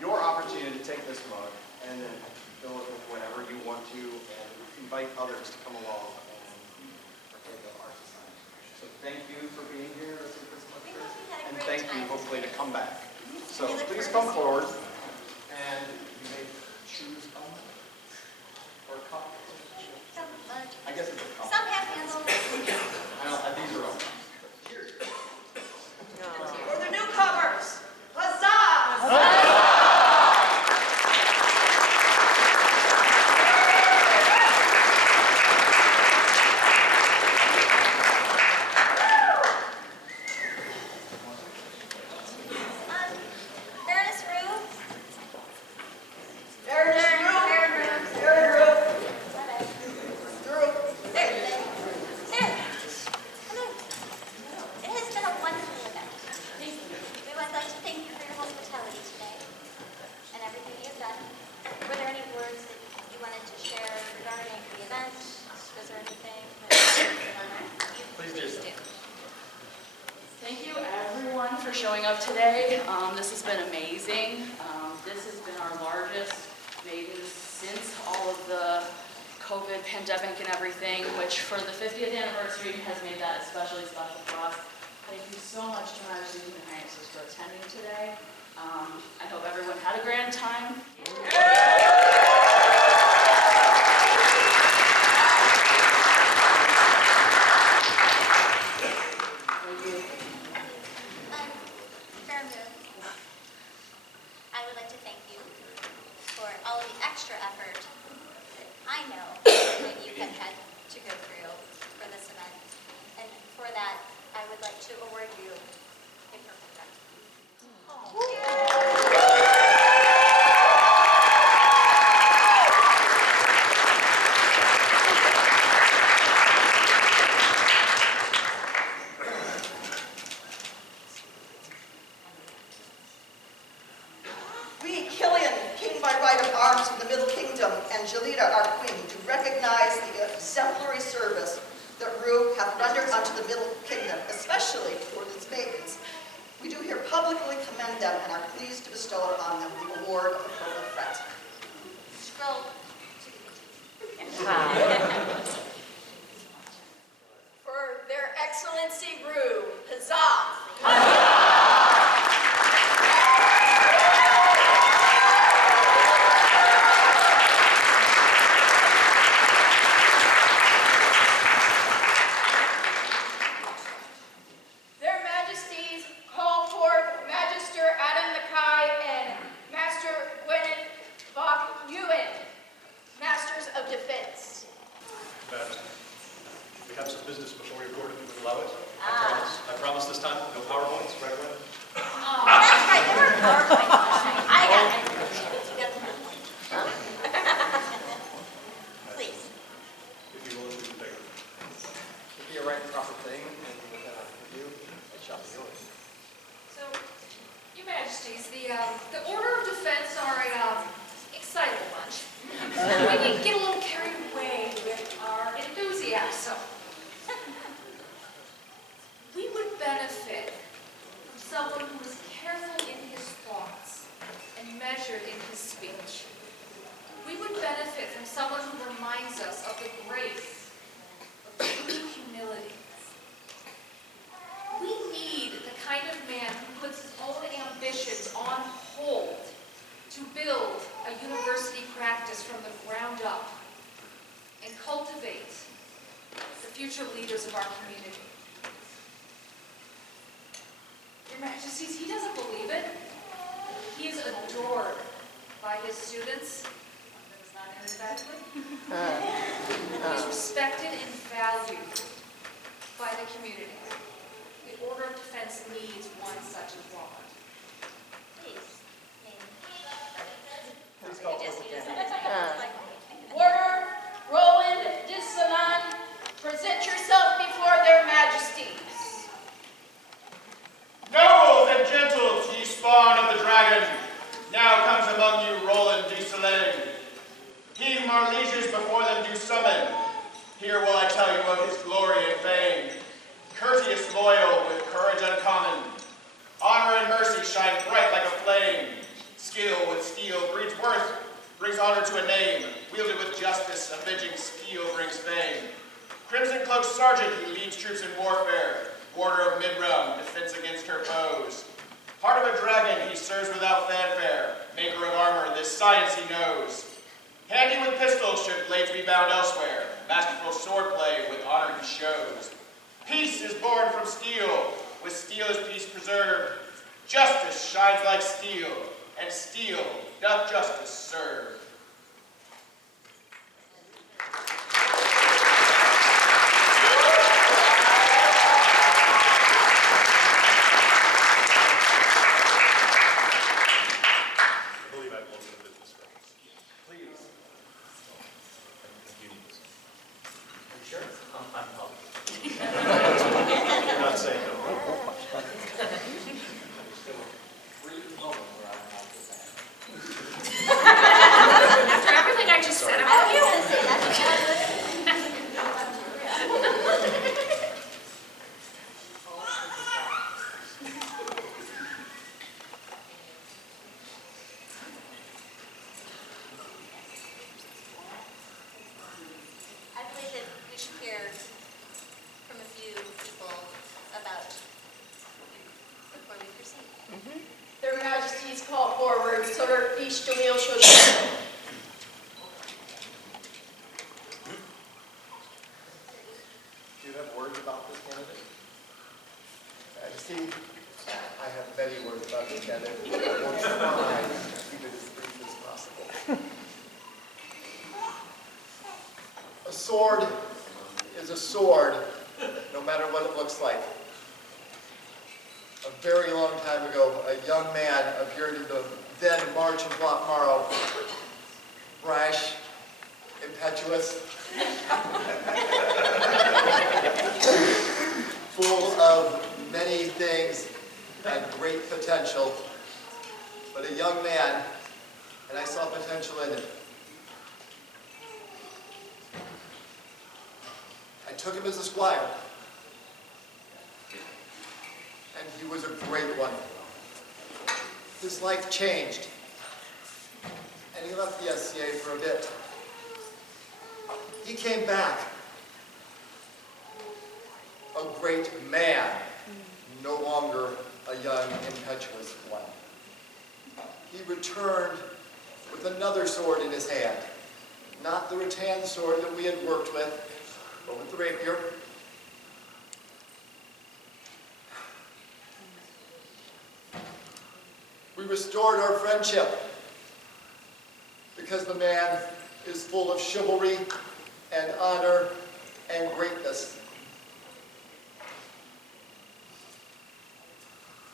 your opportunity to take this mug and then fill it with whatever you want to and invite others to come along and partake of our society. So thank you for being here. And thank you, hopefully, to come back. So please come forward, and you may choose a mug or a cup. I guess it's a cup. Some have handles. I don't, these are all. Cheers. For the newcomers, huzzah! Baroness Rue. It has been a wonderful event. We would like to thank you for your hospitality today and everything you've done. Were there any words that you wanted to share regarding the event? Was there anything that Please do. Thank you everyone for showing up today. This has been amazing. This has been our largest Maidens since all of the COVID pandemic and everything, which for the 50th anniversary has made that especially special for us. Thank you so much to my Majesties and Highnesses for attending today. I hope everyone had a grand time. Baron Moon, I would like to thank you for all of the extra effort that I know that you have had to go through for this event. And for that, I would like to award you a purple cup. We, Killian, king by right of arms of the Middle Kingdom, and Jelita, our queen, do recognize the exemplary service that Rue hath rendered unto the Middle Kingdom, especially for its maidens. We do here publicly commend them and are pleased to bestow upon them the award of the Purple Fret. Scroll For their excellency Rue, huzzah! Their Majesties call forth Magister Adam the Kai and Master Gwyneth Bach Ewan, Masters of Defense. Majesty, we have some business before we report it, if you would allow it. I promise this time, no PowerPoints, right away. Oh, that's right. There were PowerPoints. I got it. You got the PowerPoint. Please. If you will, please take it. If you write the proper thing, and you, it shall be yours. So, Your Majesties, the Order of Defense are a excitable bunch. We can get a little carried away with our enthusiasm. We would benefit from someone who is careful in his thoughts and measured in his speech. We would benefit from someone who reminds us of the grace of true humility. We need the kind of man who puts his own ambitions on hold to build a university practice from the ground up and cultivate the future leaders of our community. Your Majesties, he doesn't believe it. He is adored by his students. That's not emphatically. He's respected and valued by the community. The Order of Defense needs one such as Ron. both his glory and fame. Courteous, loyal, with courage uncommon. Honor and mercy shine bright like a flame. Skill with steel breeds worth, brings honor to a name. Wielded with justice, avenging steel brings fame. Crimson cloaked sergeant, he leads troops in warfare. Warder of mid-realm, defense against her foes. Heart of a dragon, he serves without fanfare. Maker of armor, this science he knows. Handy with pistols, should blades be bound elsewhere. Masterful swordplay, with honor he shows. Peace is born from steel, with steel is peace preserved. Justice shines like steel, and steel doth justice serve. After everything I just said about you. I believe that we should hear from a few people about before we proceed. Their Majesties call forward Sir Ish Jamil Shoshana. Do you have words about this candidate? Majesty, I have many words about this candidate. I will try to keep it as brief as possible. A sword is a sword, no matter what it looks like. A very long time ago, a young man appeared in the then March of Lockmorrow, brash, impetuous, full of many things and great potential, but a young man, and I saw potential in him. I took him as a squire, and he was a great one. His life changed, and he left the SCA for a bit. He came back, a great man, no longer a young, impetuous one. He returned with another sword in his hand, not the rattan sword that we had worked with, but with the rapier. We restored our friendship because the man is full of chivalry and honor and greatness.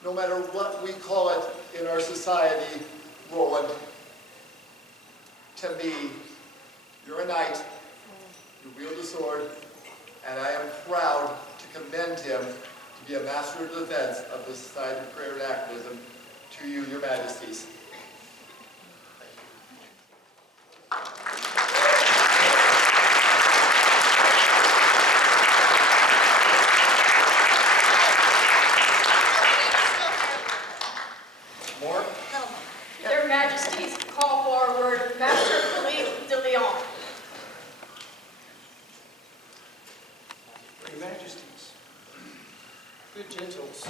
No matter what we call it in our society, Roland, to me, you're a knight, you wield a sword, and I am proud to commend him to be a master of defense of the Society of Prayer and Activism. To you, your majesties. More? Their Majesties call forward Master Philippe de Leon. Your Majesties, good gentles,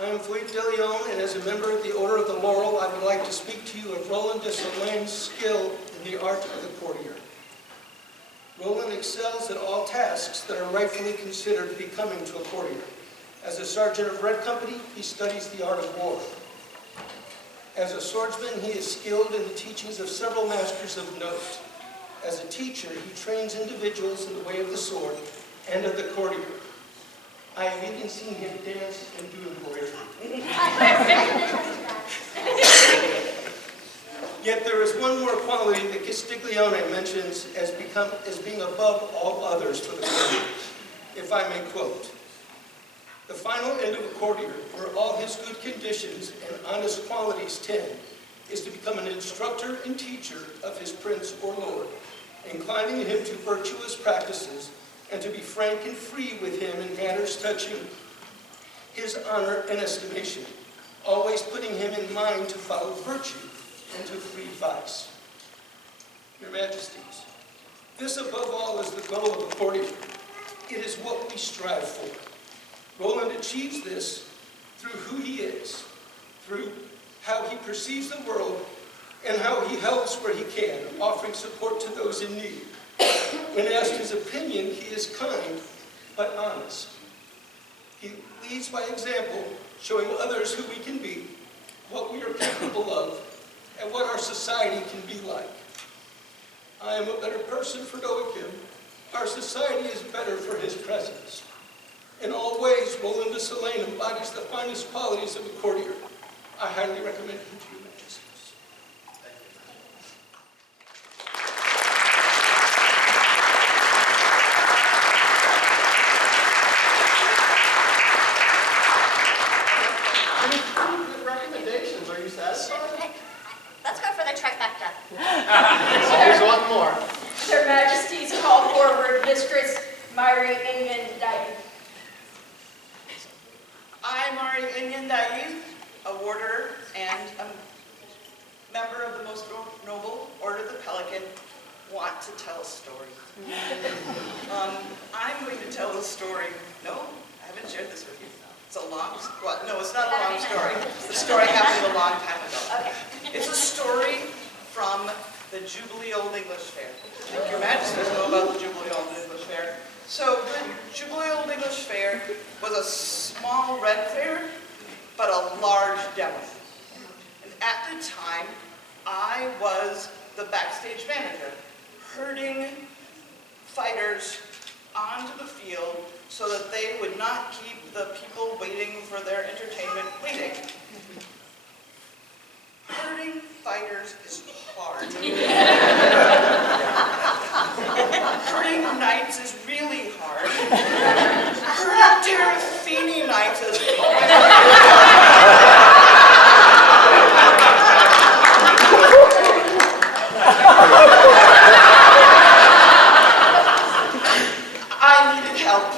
I am Philippe de Leon, and as a member of the Order of the Laurel, I would like to speak to you of Roland de Solaine's skill in the art of the courtier. Roland excels at all tasks that are rightfully considered becoming to a courtier. As a sergeant of Red Company, he studies the art of war. As a swordsman, he is skilled in the teachings of several masters of note. As a teacher, he trains individuals in the way of the sword and of the courtier. I have even seen him dance and do embroidery. Yet there is one more quality that Castiglione mentions as being above all others for the courtier, if I may quote. The final end of a courtier, where all his good conditions and honest qualities tend, is to become an instructor and teacher of his prince or lord, inclining him to virtuous practices and to be frank and free with him in matters touching his honor and estimation, always putting him in mind to follow virtue and to flee vice. Your Majesties, this above all is the goal of a courtier. It is what we strive for. Roland achieves this through who he is, through how he perceives the world, and how he helps where he can, offering support to those in need. When asked his opinion, he is kind but honest. He leads by example, showing others who we can be, what we are capable of, and what our society can be like. I am a better person for knowing him. Our society is better for his presence. In all ways, Roland de Solane embodies the finest qualities of a courtier. I highly recommend him to your Majesties. Any recommendations? Are you satisfied? Let's go for the trifecta. There's one more. Their Majesties call forward Mistress Mari Ingen Dai. I, Mari Ingen Dai, a warder and a member of the most noble Order of the Pelican, want to tell a story. I'm going to tell a story. No, I haven't shared this with you. It's a long, well, no, it's not a long story. The story happened a long time ago. Okay. It's a story from the Jubilee Old English Fair. I think your Majesties know about the Jubilee Old English Fair. So the Jubilee Old English Fair was a small red fair, but a large demo. And at the time, I was the backstage manager, herding fighters onto the field so that they would not keep the people waiting for their entertainment waiting. Herding fighters is hard. Herding knights is really hard. Herding Terrafini knights is I needed help.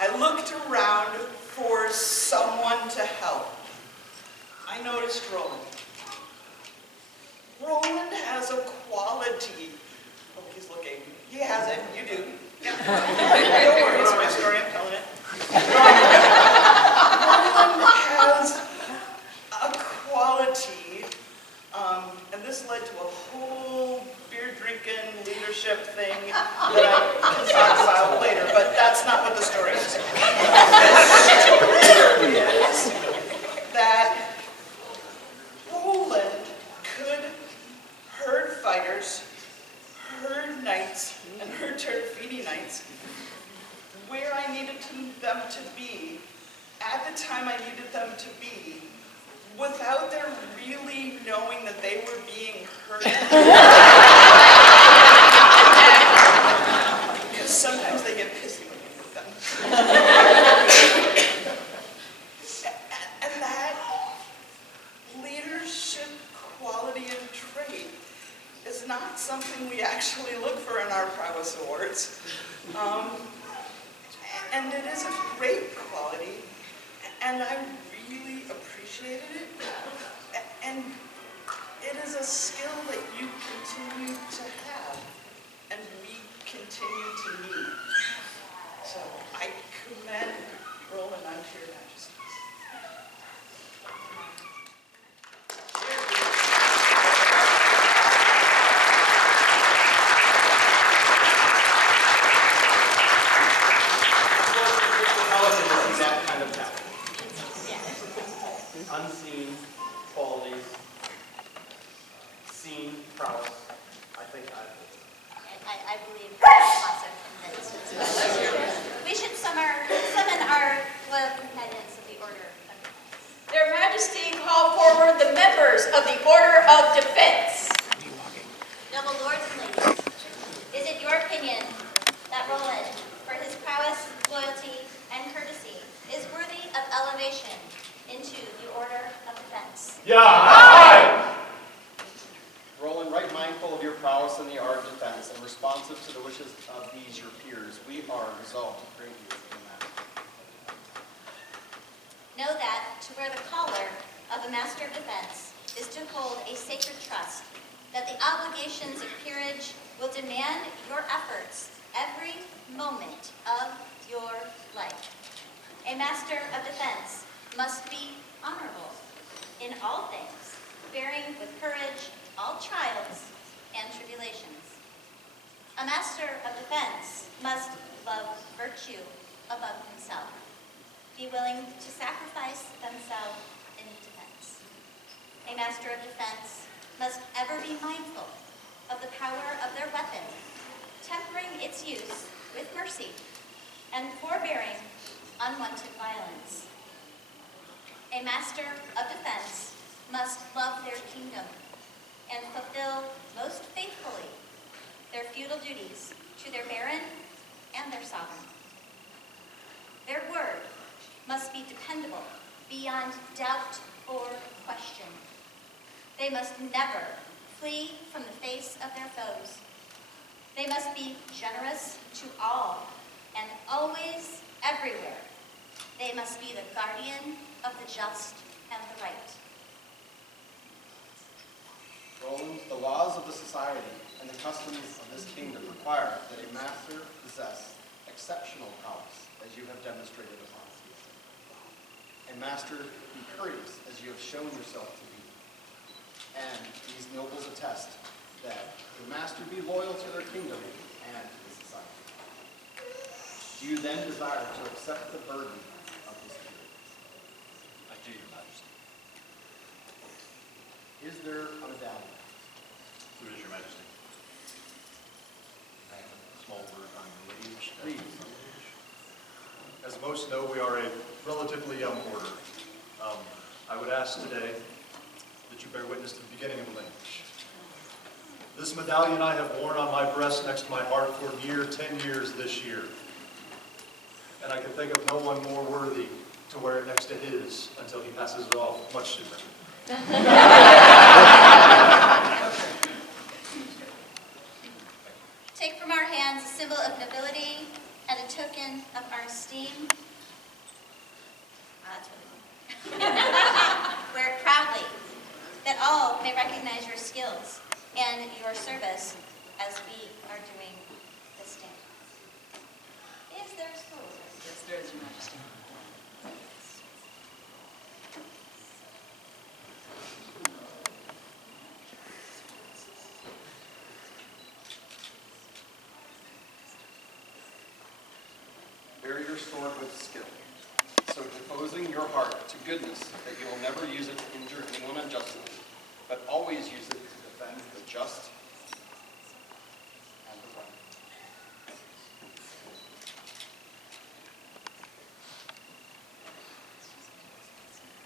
I looked around for someone to help. I noticed Roland. Roland has a quality. Oh, he's looking. He has it. You do. Yeah. Don't worry, it's my story. I'm telling it. Roland has a quality, and this led to a whole beer-drinking leadership thing that I can talk about later, but that's not what the story is. The story is that Roland could herd fighters, herd knights, and herd Terrafini knights where I needed them to be, at the time I needed them to be, without their really knowing that they were being herded. Because sometimes they get pissy when you hurt them. And that leadership quality and trait is not something we actually look for in our prowess awards. And it is a great quality, and I really appreciated it. And it is a skill that you continue to have, and we continue to need. So I commend Roland onto your Majesties. That kind of talent. Unseen qualities, seen prowess. I think I believe that's also convinced as well. We should summon our loyal companions of the Order of Their Majesty call forward the members of the Order of Defense. Noble lords and ladies, is it your opinion that Roland, for his prowess, loyalty, and courtesy, is worthy of elevation into the Order of Defense? Yeah! Aye! Roland, right mindful of your prowess in the art of defense and responsive to the wishes of these your peers, we are resolved to grant you the master. Know that to wear the collar of a Master of Defense is to hold a sacred trust that the obligations of peerage will demand your efforts every moment of your life. A Master of Defense must be honorable in all things, bearing with courage all trials and tribulations. A Master of Defense must love virtue above himself, be willing to sacrifice themselves in defense. A Master of Defense must ever be mindful of the power of their weapon, tempering its use with mercy and forbearing unwanted violence. A Master of Defense must love their kingdom and fulfill most faithfully their feudal duties to their baron and their sovereign. Their word must be dependable beyond doubt or question. They must never flee from the face of their foes. They must be generous to all and always everywhere. They must be the guardian of the just and the right. Roland, the laws of the society and the customs of this kingdom require that a master possess exceptional prowess, as you have demonstrated upon us. A master be courteous, as you have shown yourself to be. And these nobles attest that the master be loyal to their kingdom and to the society. Do you then desire to accept the burden of this period? I do, Your Majesty. Is there a medallion? Who is Your Majesty? I have a small word on the age. Please. As most know, we are a relatively young order. I would ask today that you bear witness to the beginning of a lineage. This medallion I have worn on my breast next to my heart for near 10 years this year. And I can think of no one more worthy to wear it next to his until he passes it off much sooner. Take from our hands a symbol of nobility and a token of our esteem. That's really good. Wear it proudly, that all may recognize your skills and your service as we are doing this day. Is there a sword? Yes, there is, Your Majesty. Bear your sword with skill, so deposing your heart to goodness that you will never use it to injure anyone unjustly, but always use it to defend the just and the right.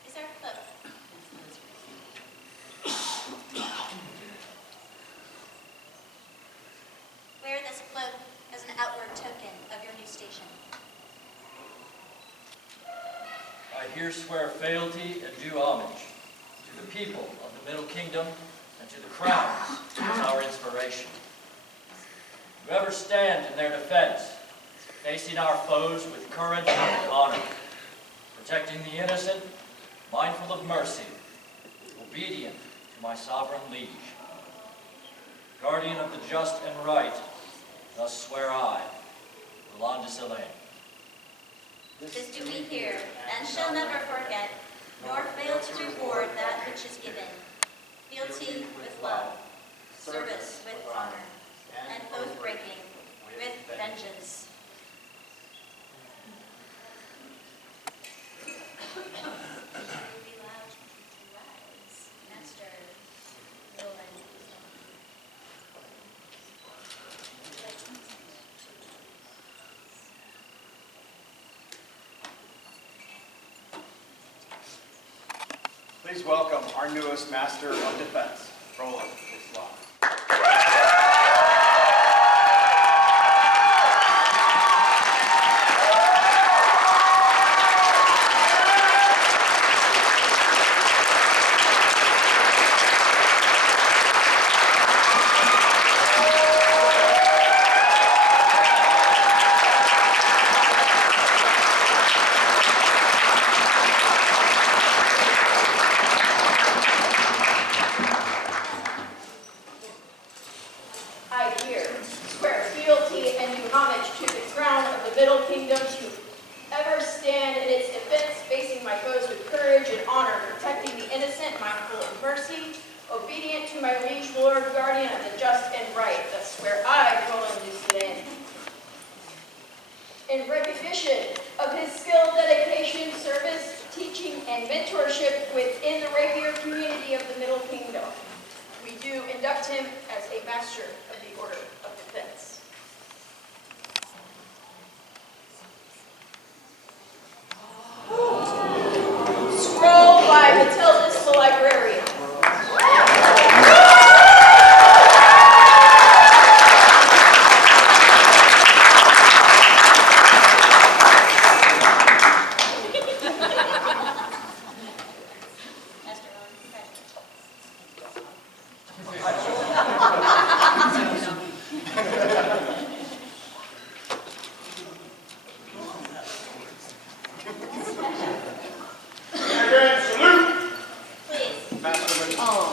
Is there a cloak? Wear this cloak as an outward token of your new station. I here swear fealty and due homage to the people of the Middle Kingdom and to the crowns as our inspiration. To ever stand in their defense, facing our foes with courage and honor, protecting the innocent, mindful of mercy, obedient to my sovereign liege. Guardian of the just and right, thus swear I, Roland de Selaine. This do we hear, and shall never forget, nor fail to reward that which is given. Fealty with love, service with honor, and oath-breaking with vengeance. Be loud to rise, Master Roland. Please welcome our newest Master of Defense, Roland Islam. honor, protecting the innocent, mindful of mercy, obedient to my liege lord, guardian of the just and right. Thus swear I, Roland du Soleil. In recognition of his skill, dedication, service, teaching, and mentorship within the rapier community of the Middle Kingdom, we do induct him as a Master of the Order of Defense. Scroll by Matildus the Librarian.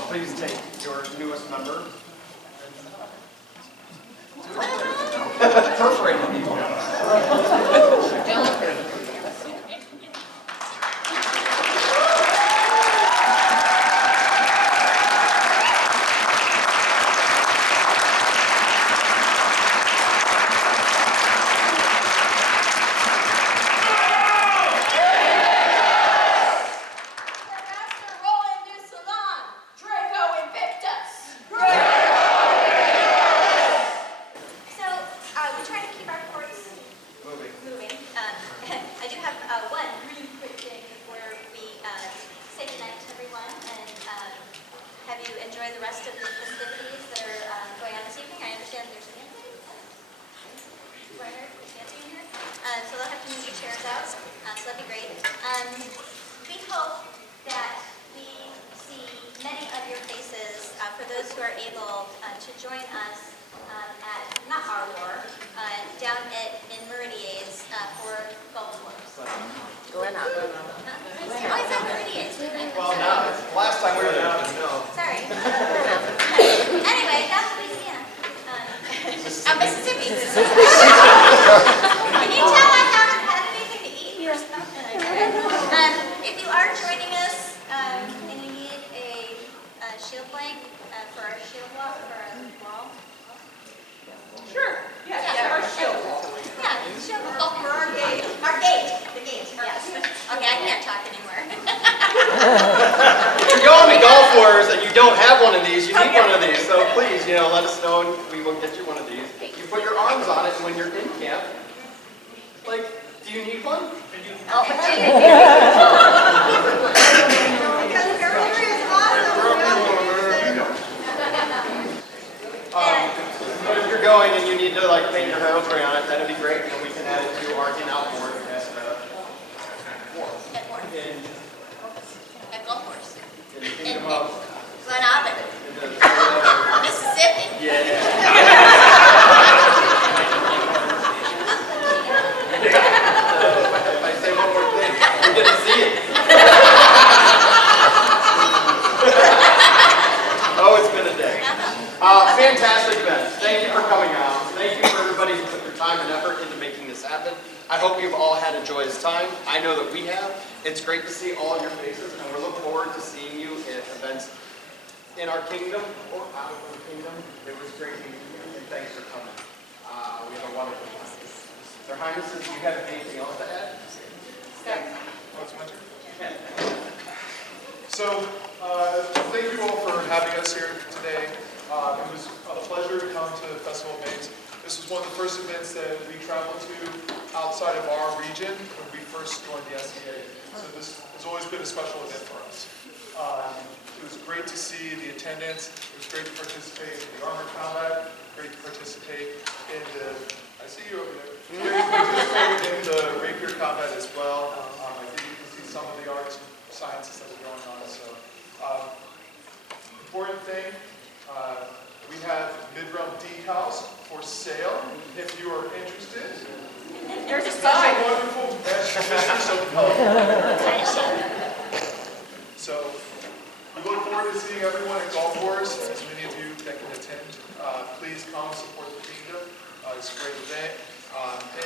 Please take your newest member.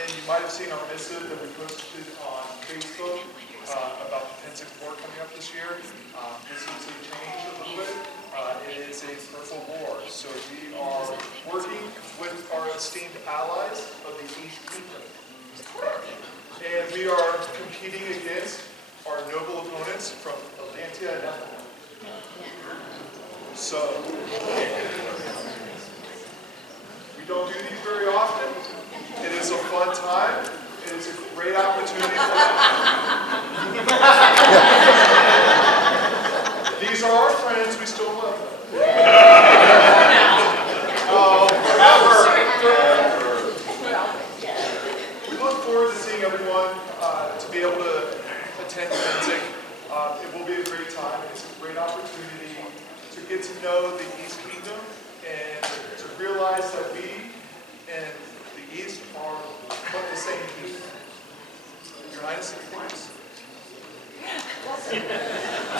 And you might have seen our missive that we posted on Facebook. about the Pensive War coming up this year. This is a change a little bit. It is a purple war, so we are working with our esteemed allies of the East Kingdom. And we are competing against our noble opponents from Atlantia and Epona. So, we don't do these very often. It is a fun time. It is a great opportunity for These are our friends. We still love them. We look forward to seeing everyone, to be able to attend Pensive. It will be a great time. It's a great opportunity to get to know the East Kingdom and to realize that we and the East are but the same people. Your Highness, please.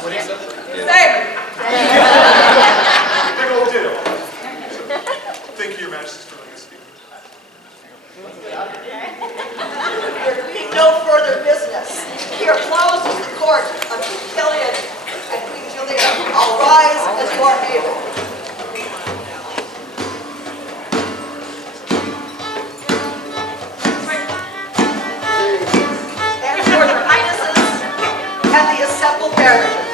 What is it? Big old ditto. Thank you, Your Majesty, for letting us speak. There being no further business, here closes the court of King Killian and Queen Julia. I'll rise as you are able. And for your highnesses and the assembled marriages.